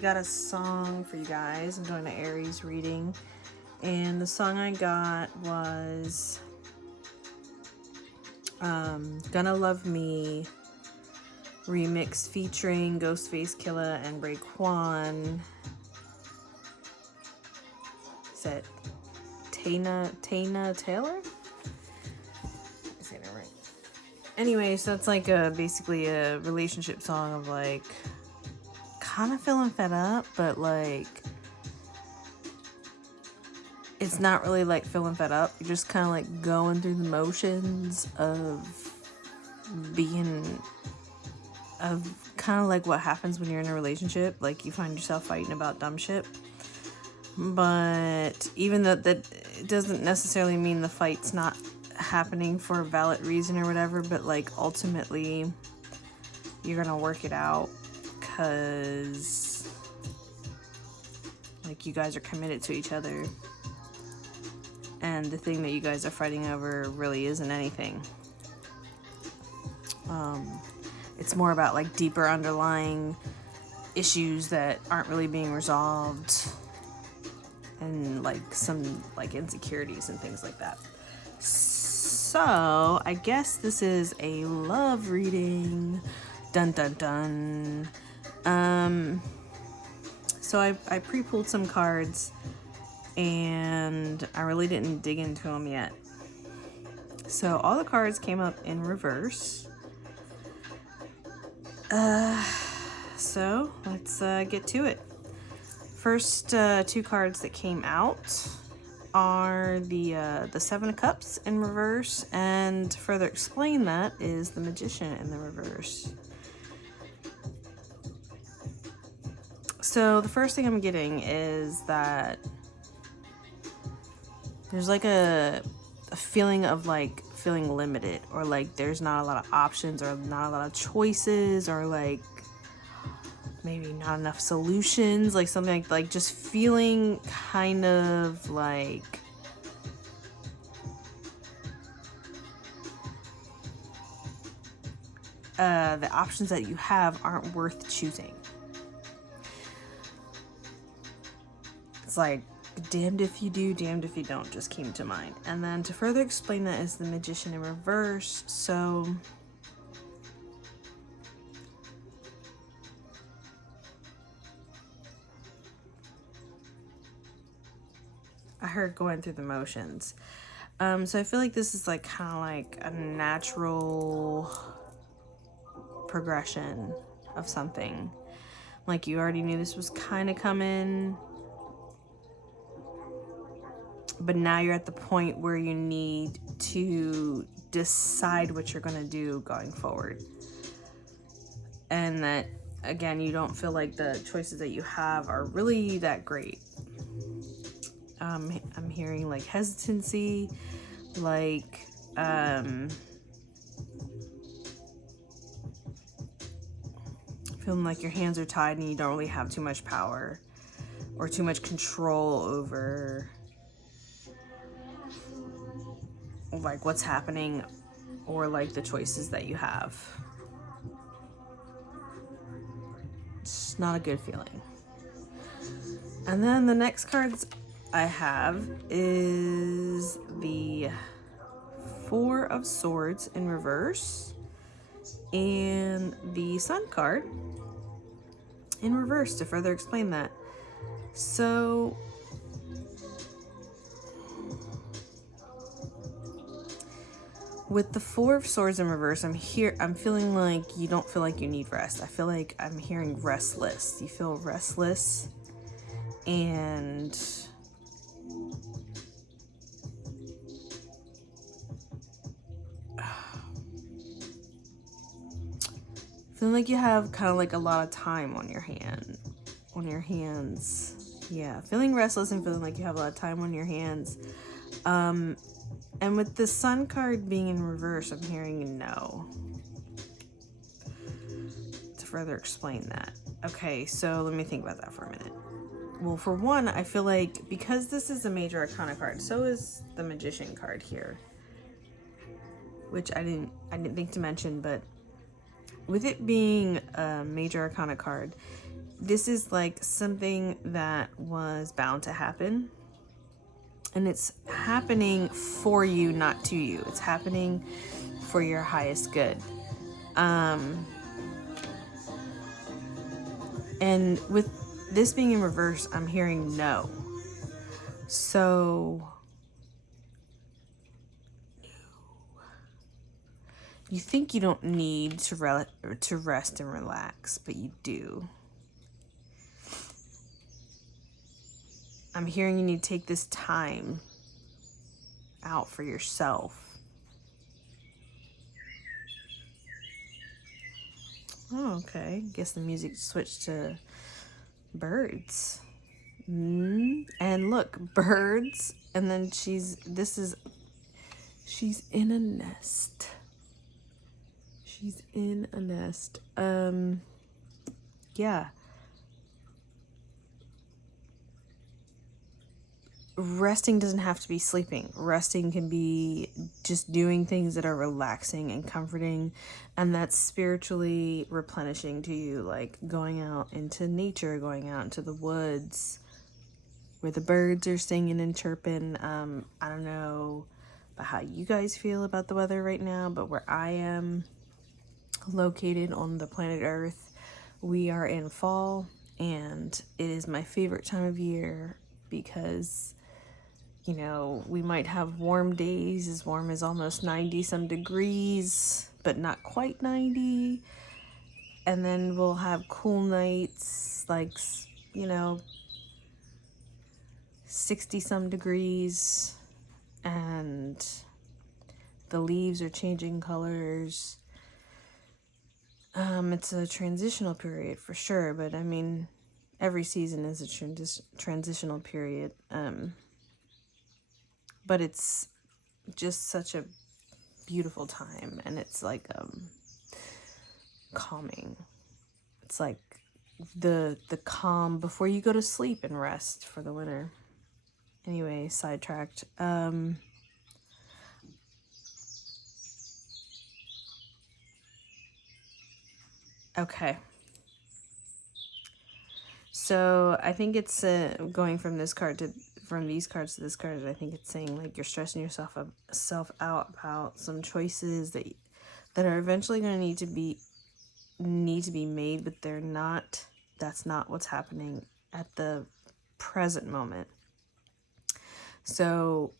got a song for you guys. I'm doing an Aries reading, and the song I got was Gonna Love Me remix featuring Ghostface Killah and Raekwon. Is that Tana Taylor? I say that right. Anyway, so it's like basically a relationship song of like kind of feeling fed up, but like it's not really like feeling fed up. You're just kind of like going through the motions of kind of like what happens when you're in a relationship. Like you find yourself fighting about dumb shit. But even though that it doesn't necessarily mean the fight's not happening for a valid reason or whatever, but like ultimately you're gonna work it out because like you guys are committed to each other, and the thing that you guys are fighting over really isn't anything. It's more about like deeper underlying issues that aren't really being resolved, and like some like insecurities and things like that. So I guess this is a love reading. Dun dun dun. So I pre-pulled some cards and I really didn't dig into them yet. So all the cards came up in reverse. So let's get to it. First two cards that came out are the Seven of Cups in reverse, and to further explain that is the Magician in the reverse. So the first thing I'm getting is that there's like a feeling of like feeling limited, or like there's not a lot of options or not a lot of choices, or like maybe not enough solutions, like something like just feeling kind of like the options that you have aren't worth choosing. It's like damned if you do, damned if you don't just came to mind. And then to further explain that is the Magician in reverse. So I heard going through the motions. So I feel like this is like kind of like a natural progression of something. Like you already knew this was kind of coming, but now you're at the point where you need to decide what you're going to do going forward. And that, again, you don't feel like the choices that you have are really that great. I'm hearing like hesitancy, like feeling like your hands are tied and you don't really have too much power or too much control over like what's happening or like the choices that you have. It's not a good feeling. And then the next cards I have is the Four of Swords in reverse and the Sun card in reverse to further explain that. So with the Four of Swords in reverse, I'm feeling like you don't feel like you need rest. I feel like I'm hearing restless. You feel restless and feeling like you have kind of like a lot of time on your hands. Yeah, feeling restless and feeling like you have a lot of time on your hands. And with the Sun card being in reverse, I'm hearing no. To further explain that. Okay, so let me think about that for a minute. Well, for one, I feel like because this is a major arcana card, so is the Magician card here, which I didn't think to mention, but with it being a major arcana card, this is like something that was bound to happen. And it's happening for you, not to you. It's happening for your highest good. And with this being in reverse, I'm hearing no. So you think you don't need to rest and relax, but you do. I'm hearing you need to take this time out for yourself. Oh, okay. Guess the music switched to birds. And look, birds. And then she's in a nest. She's in a nest. Yeah. Resting doesn't have to be sleeping. Resting can be just doing things that are relaxing and comforting, and that's spiritually replenishing to you, like going out into nature, going out into the woods where the birds are singing and chirping. I don't know about how you guys feel about the weather right now, but where I am located on the planet Earth, we are in fall, and it is my favorite time of year because we might have warm days, as warm as almost 90 some degrees, but not quite 90. And then we'll have cool nights, like, 60 some degrees. And the leaves are changing colors. It's a transitional period for sure, but I mean, every season is a transitional period. But it's just such a beautiful time, and it's like calming. It's like the calm before you go to sleep and rest for the winter. Anyway, sidetracked. Okay. So I think it's going from these cards to this card. I think it's saying like you're stressing yourself out about some choices that are eventually going to need to be made, but they're not. That's not what's happening at the present moment. So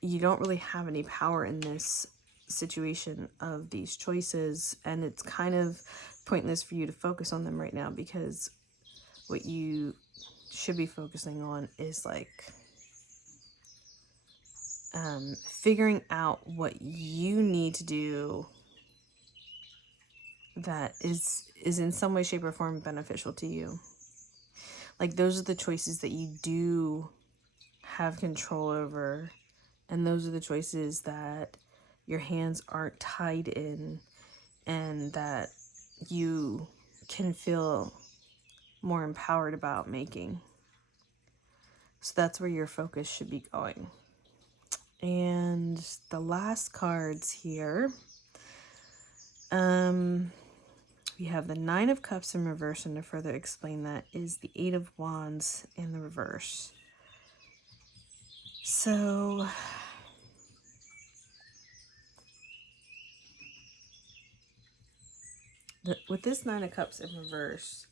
you don't really have any power in this situation of these choices, and it's kind of pointless for you to focus on them right now, because what you should be focusing on is like figuring out what you need to do that is in some way, shape, or form beneficial to you. Like, those are the choices that you do have control over, and those are the choices that your hands aren't tied in, and that you can feel more empowered about making. So that's where your focus should be going. And the last cards here, we have the Nine of Cups in reverse, and to further explain that is the Eight of Wands in the reverse. So with this Nine of Cups in reverse,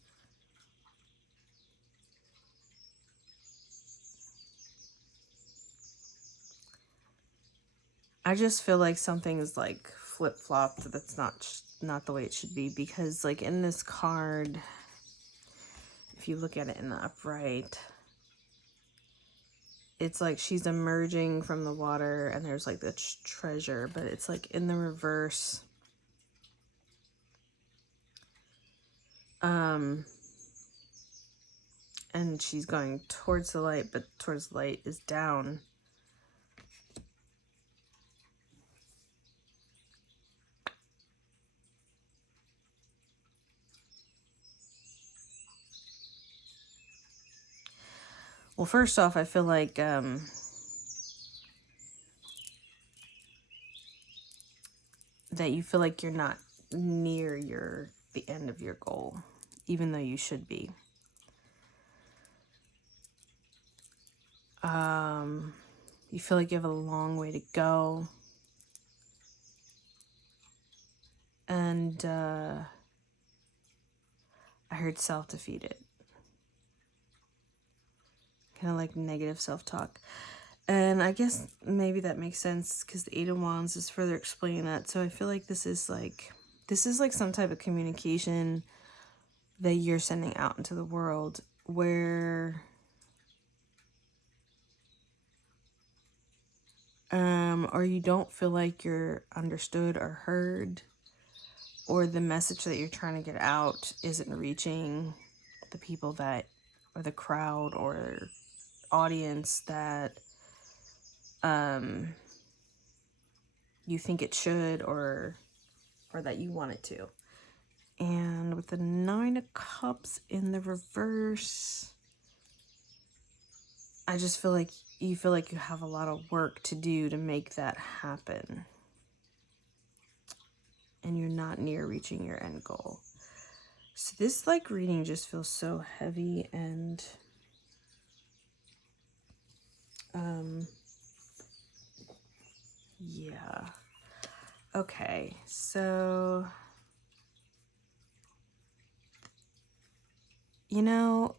I just feel like something is like flip-flopped. That's not the way it should be, because like in this card, if you look at it in the upright, it's like she's emerging from the water and there's like the treasure, but it's like in the reverse. And she's going towards the light, but towards the light is down. Well, first off, I feel like that you feel like you're not near the end of your goal, even though you should be. You feel like you have a long way to go. And I heard self-defeated. Kind of like negative self-talk. And I guess maybe that makes sense because the Eight of Wands is further explaining that. So I feel like this is like some type of communication that you're sending out into the world where or you don't feel like you're understood or heard, or the message that you're trying to get out isn't reaching the people that, or the crowd or audience that you think it should, or that you want it to. And with the Nine of Cups in the reverse, I just feel like you have a lot of work to do to make that happen. And you're not near reaching your end goal. So this like reading just feels so heavy and yeah. Okay, so you know,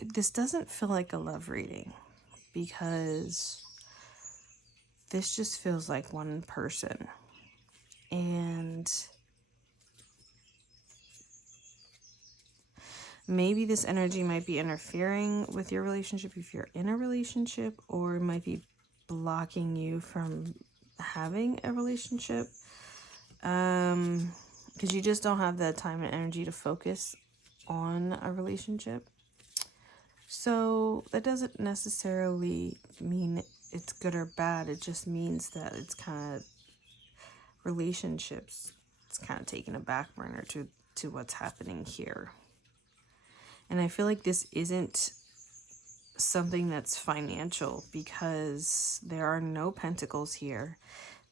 this doesn't feel like a love reading because this just feels like one person. And maybe this energy might be interfering with your relationship if you're in a relationship, or it might be blocking you from having a relationship. Because you just don't have the time and energy to focus on a relationship. So that doesn't necessarily mean it's good or bad. It just means that it's kind of relationships. It's kind of taking a back burner to what's happening here. And I feel like this isn't something that's financial because there are no pentacles here.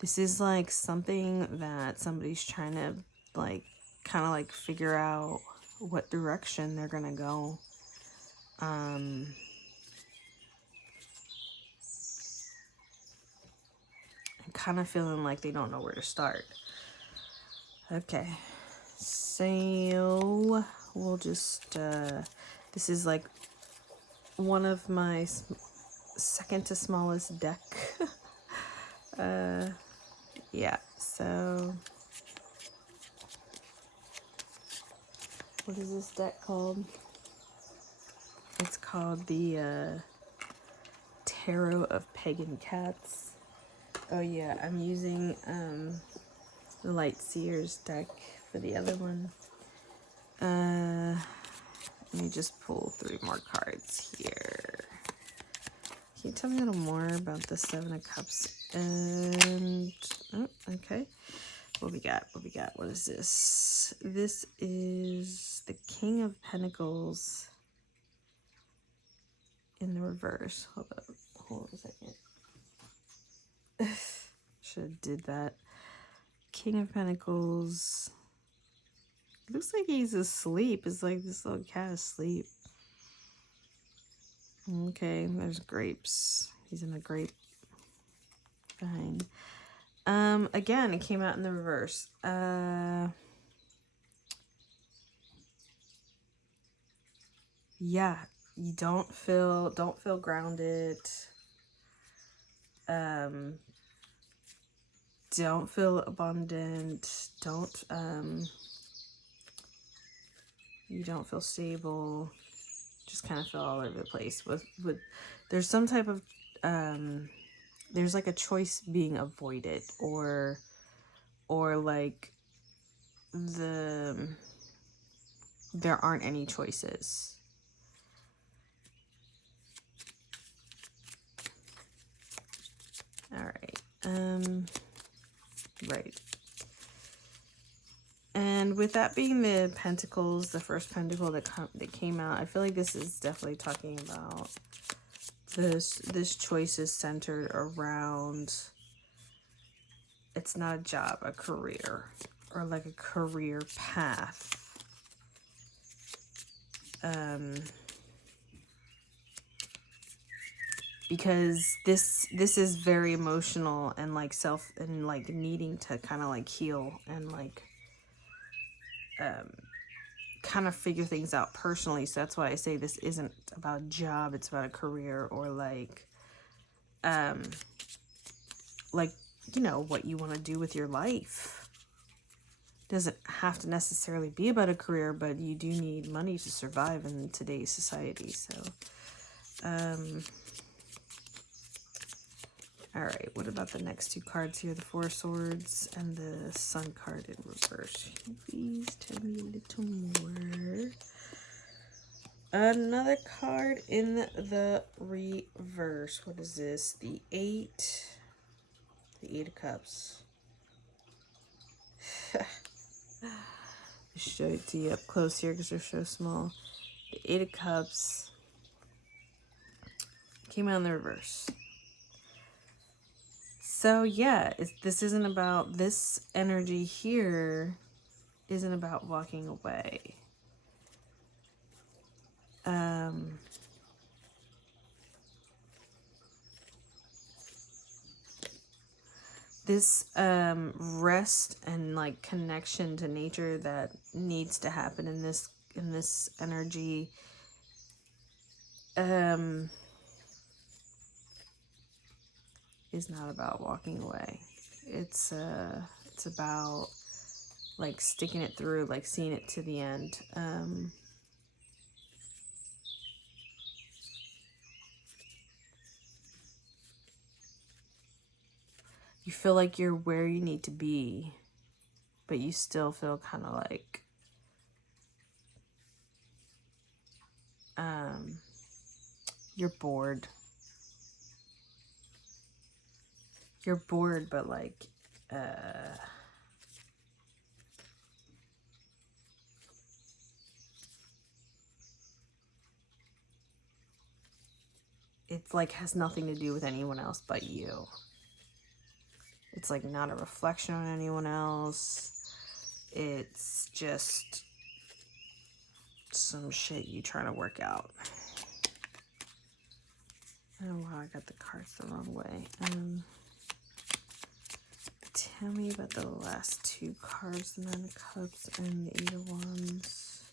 This is like something that somebody's trying to like kind of like figure out what direction they're gonna go. I'm kind of feeling like they don't know where to start. Okay, so we'll just this is like one of my second to smallest deck. Yeah, so what is this deck called? It's called the Tarot of Pagan Cats. Oh yeah, I'm using the Light Seers deck for the other one. Let me just pull 3 more cards here. Can you tell me a little more about the Seven of Cups? And oh, okay. What we got? What is this? This is the King of Pentacles in the reverse. Hold on a second. Should have did that. King of Pentacles. Looks like he's asleep. It's like this little cat asleep. Okay, there's grapes. He's in a grape vine. Again, it came out in the reverse. Yeah, you don't feel grounded. Don't feel abundant. You don't feel stable. Just kind of feel all over the place. With there's some type of there's like a choice being avoided, or like there aren't any choices. All right. Right. And with that being the Pentacles, the first Pentacle that came out, I feel like this is definitely talking about this choice is centered around, it's not a job, a career, or like a career path. because this is very emotional and like self and like needing to kind of like heal and like kind of figure things out personally. So that's why I say this isn't about a job, it's about a career, or like you know what you want to do with your life. Doesn't have to necessarily be about a career, but you do need money to survive in today's society. So all right, what about the next two cards here? The Four of Swords and the Sun card in reverse. Please tell me a little more. Another card in the reverse. What is this? The Eight of Cups. Show it to you up close here because they're so small. The Eight of Cups came out in the reverse. So yeah, this isn't about, this energy here isn't about walking away. This rest and like connection to nature that needs to happen in this energy is not about walking away. It's about like sticking it through, like seeing it to the end. You feel like you're where you need to be, but you still feel kind of like you're bored. You're bored, but like it's like has nothing to do with anyone else but you. It's like not a reflection on anyone else. It's just some shit you trying to work out. Oh wow, I got the cards the wrong way. Tell me about the last two cards, the Nine of Cups and the Eight of Wands.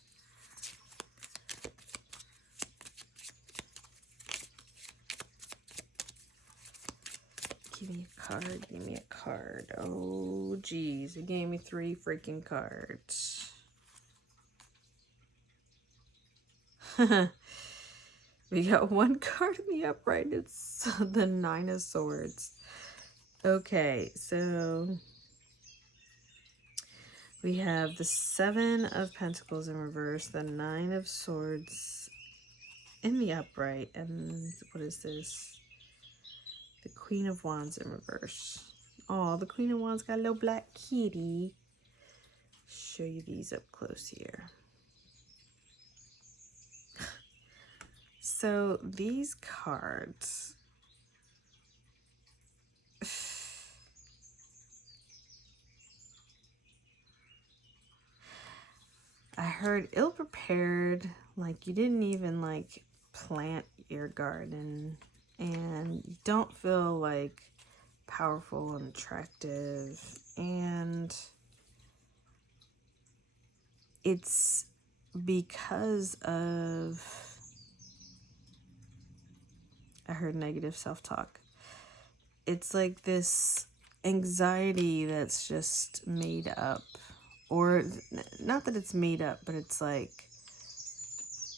Give me a card, give me a card. Oh, geez, it gave me 3 freaking cards. We got 1 card in the upright. It's the Nine of Swords. Okay, so we have the Seven of Pentacles in reverse, the Nine of Swords in the upright, and what is this? The Queen of Wands in reverse. Oh, the Queen of Wands got a little black kitty. Show you these up close here. So these cards, I heard ill-prepared, like you didn't even like plant your garden, and you don't feel like powerful and attractive, and it's because of, I heard negative self-talk. It's like this anxiety that's just made up, or not that it's made up, but it's like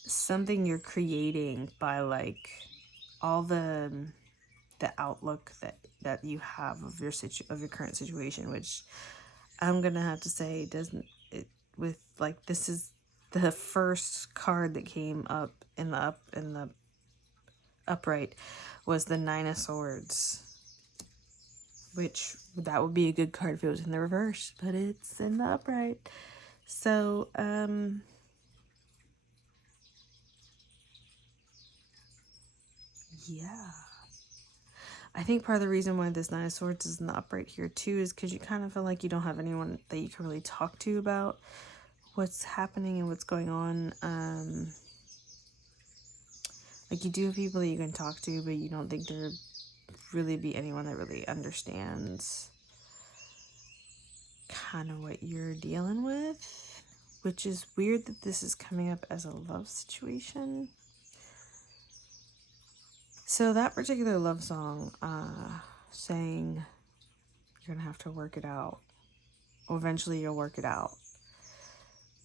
something you're creating by like all the outlook that you have of your of your current situation, which I'm gonna have to say doesn't, it with like, this is the first card that came up in the upright was the Nine of Swords, which that would be a good card if it was in the reverse, but it's in the upright. So yeah, I think part of the reason why this Nine of Swords is in the upright here too is because you kind of feel like you don't have anyone that you can really talk to about what's happening and what's going on. Like, you do have people that you can talk to, but you don't think there really be anyone that really understands kind of what you're dealing with, which is weird that this is coming up as a love situation. So that particular love song, saying you're gonna have to work it out, or eventually you'll work it out,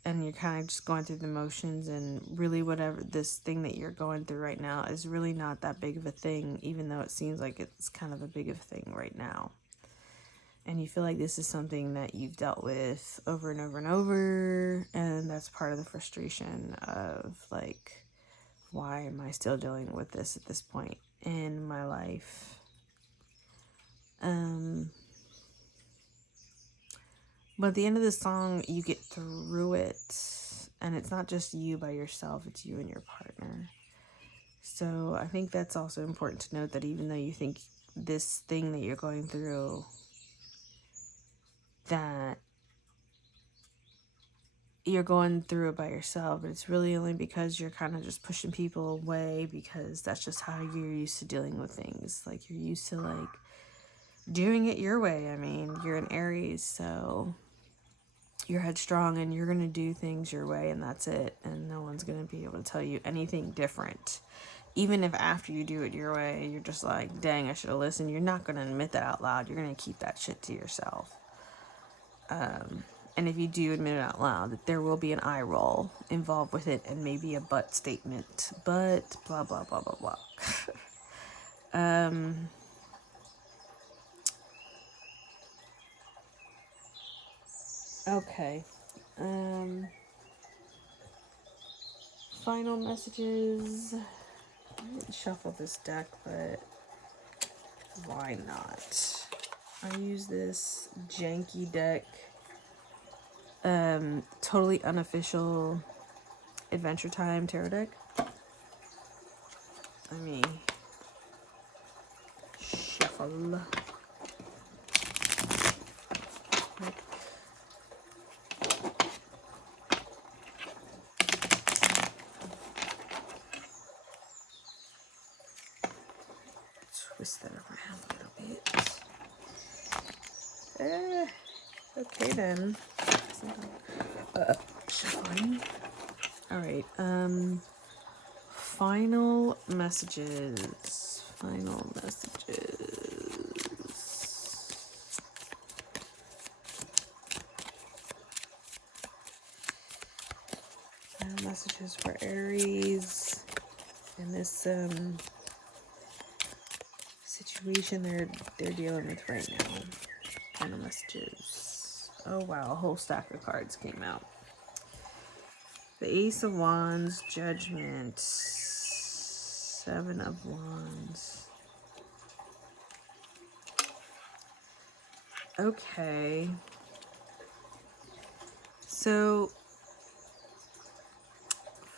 and you're kind of just going through the motions, and really whatever this thing that you're going through right now is really not that big of a thing, even though it seems like it's kind of a big of a thing right now. And you feel like this is something that you've dealt with over and over and over, and that's part of the frustration of, like, why am I still dealing with this at this point in my life? But at the end of the song, you get through it, and it's not just you by yourself, it's you and your partner. So I think that's also important to note, that even though you think this thing that you're going through, that you're going through it by yourself, but it's really only because you're kind of just pushing people away, because that's just how you're used to dealing with things. Like, you're used to, like, doing it your way. I mean, you're an Aries, so you're headstrong and you're going to do things your way, and that's it. And no one's going to be able to tell you anything different. Even if after you do it your way, you're just like, dang, I should have listened. You're not going to admit that out loud. You're going to keep that shit to yourself. And if you do admit it out loud, that there will be an eye roll involved with it, and maybe a but statement. But blah, blah, blah, blah, blah. Okay. Final messages. I didn't shuffle this deck, but why not? I use this janky deck, totally unofficial Adventure Time tarot deck. Let me shuffle. Twist that around a little bit. Okay then. Shuffling. Alright, final messages. Final messages for Aries in this situation they're dealing with right now. Final messages. Oh wow, a whole stack of cards came out. The Ace of Wands, Judgment, Seven of Wands. Okay. So,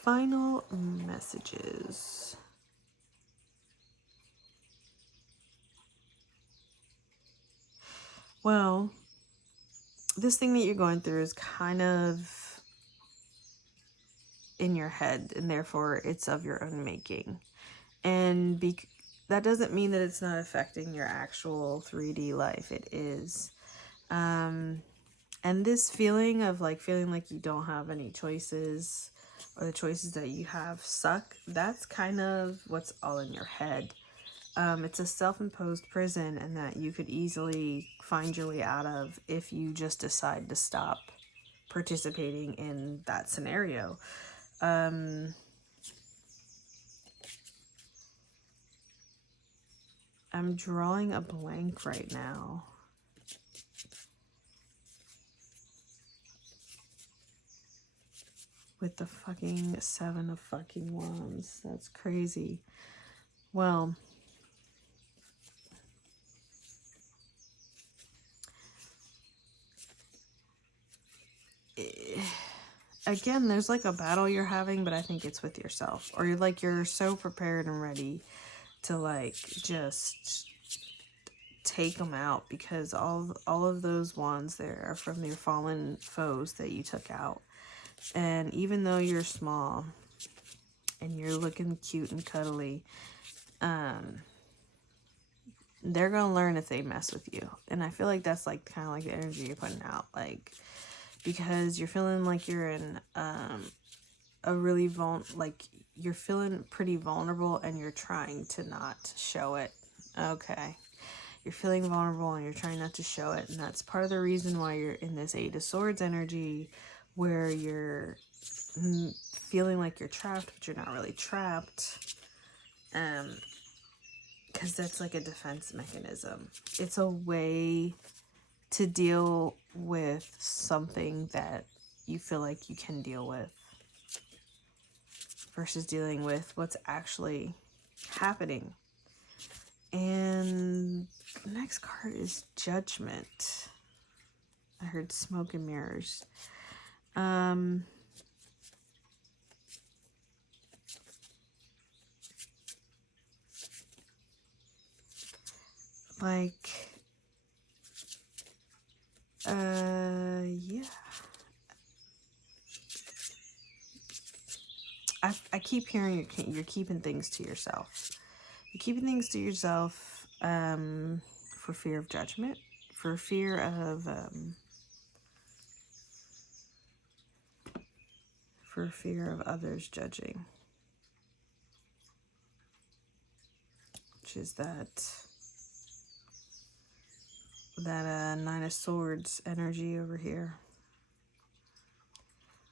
final messages. Well, this thing that you're going through is kind of in your head, and therefore it's of your own making. And that doesn't mean that it's not affecting your actual 3D life. It is. And this feeling of like feeling like you don't have any choices, or the choices that you have suck, that's kind of what's all in your head. It's a self-imposed prison, and that you could easily find your way out of if you just decide to stop participating in that scenario. I'm drawing a blank right now. With the fucking Seven of fucking Wands. That's crazy. Well, again, there's like a battle you're having, but I think it's with yourself. Or you're so prepared and ready to like just take them out, because all of those wands there are from your fallen foes that you took out. And even though you're small, and you're looking cute and cuddly, they're gonna learn if they mess with you. And I feel like that's like kind of like the energy you're putting out, like, because you're feeling like you're in a really like you're feeling pretty vulnerable and you're trying to not show it. Okay, you're feeling vulnerable and you're trying not to show it, and that's part of the reason why you're in this Eight of Swords energy, where you're feeling like you're trapped, but you're not really trapped. Because that's like a defense mechanism. It's a way to deal with something that you feel like you can deal with, versus dealing with what's actually happening. And the next card is Judgment. I heard Smoke and Mirrors. Like, yeah. I keep hearing you're keeping things to yourself. You're keeping things to yourself for fear of judgment, for fear of others judging, which is that Nine of Swords energy over here.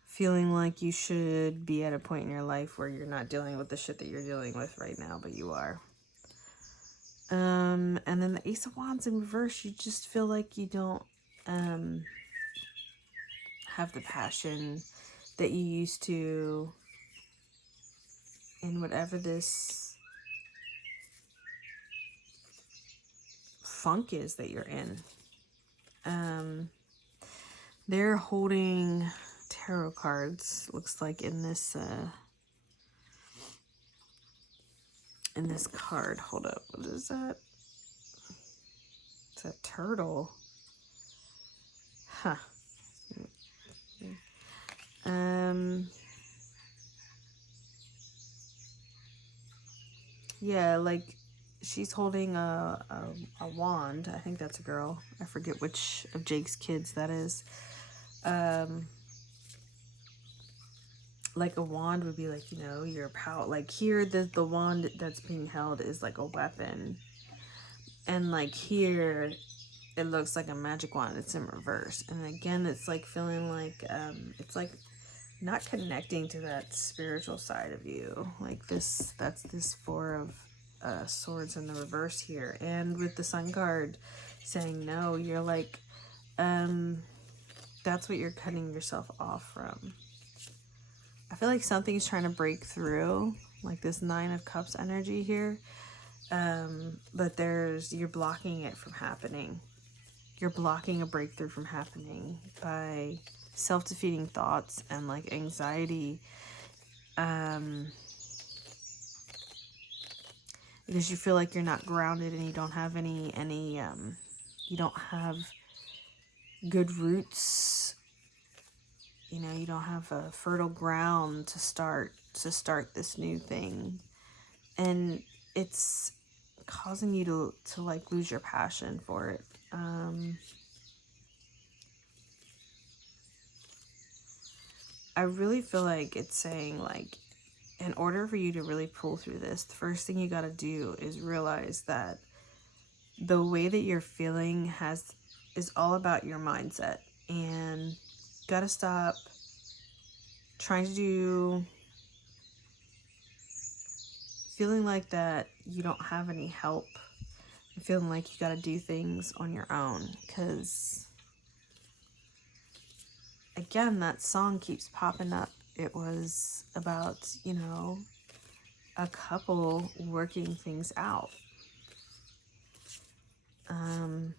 Feeling like you should be at a point in your life where you're not dealing with the shit that you're dealing with right now, but you are. And then the Ace of Wands in reverse, you just feel like you don't have the passion that you used to in whatever this funk is that you're in. They're holding tarot cards, looks like, in this card. Hold up, what is that? It's a turtle. Huh. Yeah, like she's holding a wand. I think that's a girl. I forget which of Jake's kids that is. Like a wand would be like, you know, your power. Like here, the wand that's being held is like a weapon. And like here, it looks like a magic wand. It's in reverse. And again, it's like feeling like, it's like not connecting to that spiritual side of you. Like this, that's this Four of Swords in the reverse here. And with the Sun card saying no, you're like, that's what you're cutting yourself off from. I feel like something's trying to break through, like this Nine of Cups energy here. But you're blocking it from happening. You're blocking a breakthrough from happening by self-defeating thoughts and like anxiety. Because you feel like you're not grounded and you don't have any you don't have good roots. You know, you don't have a fertile ground to start this new thing. And it's causing you to like lose your passion for it. I really feel like it's saying like, in order for you to really pull through this, the first thing you got to do is realize that the way that you're feeling is all about your mindset, and you got to stop trying to feeling like that you don't have any help, and feeling like you got to do things on your own, because again, that song keeps popping up. It was about, you know, a couple working things out.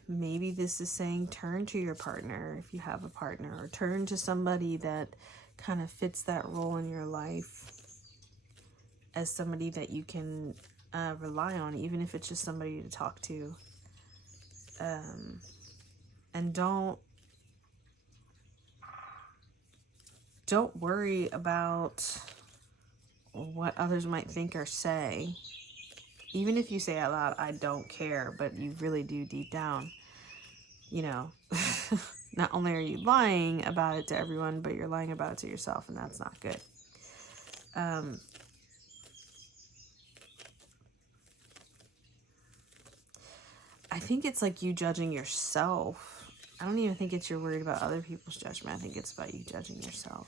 Maybe this is saying turn to your partner if you have a partner, or turn to somebody that kind of fits that role in your life as somebody that you can rely on, even if it's just somebody to talk to. And don't worry about what others might think or say, even if you say out loud, I don't care, but you really do deep down, you know, not only are you lying about it to everyone, but you're lying about it to yourself, and that's not good. I think it's like you judging yourself. I don't even think it's you're worried about other people's judgment. I think it's about you judging yourself.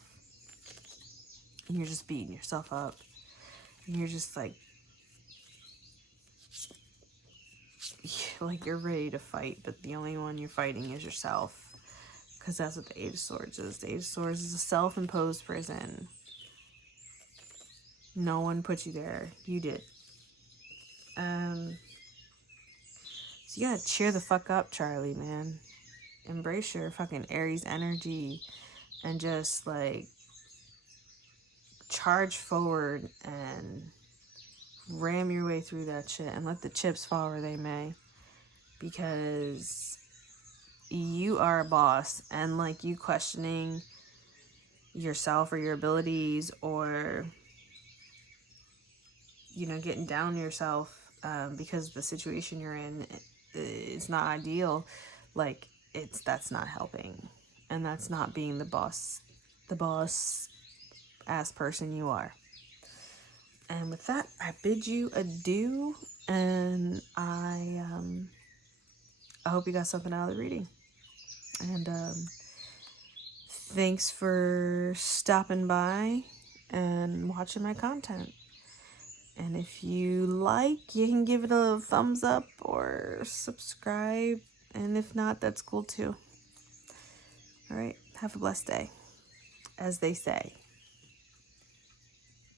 And you're just beating yourself up. And you're just like you're ready to fight, but the only one you're fighting is yourself. Because that's what the Eight of Swords is. The Eight of Swords is a self-imposed prison. No one put you there. You did. So you gotta cheer the fuck up, Charlie, man. Embrace your fucking Aries energy and just like charge forward and ram your way through that shit and let the chips fall where they may, because you are a boss, and like you questioning yourself or your abilities, or you know, getting down yourself because the situation you're in, it's not ideal, like that's not helping, and that's not being the boss ass person you are. And with that, I bid you adieu, and I hope you got something out of the reading. And thanks for stopping by and watching my content. And if you like, you can give it a thumbs up or subscribe. And if not, that's cool too. All right, have a blessed day, as they say.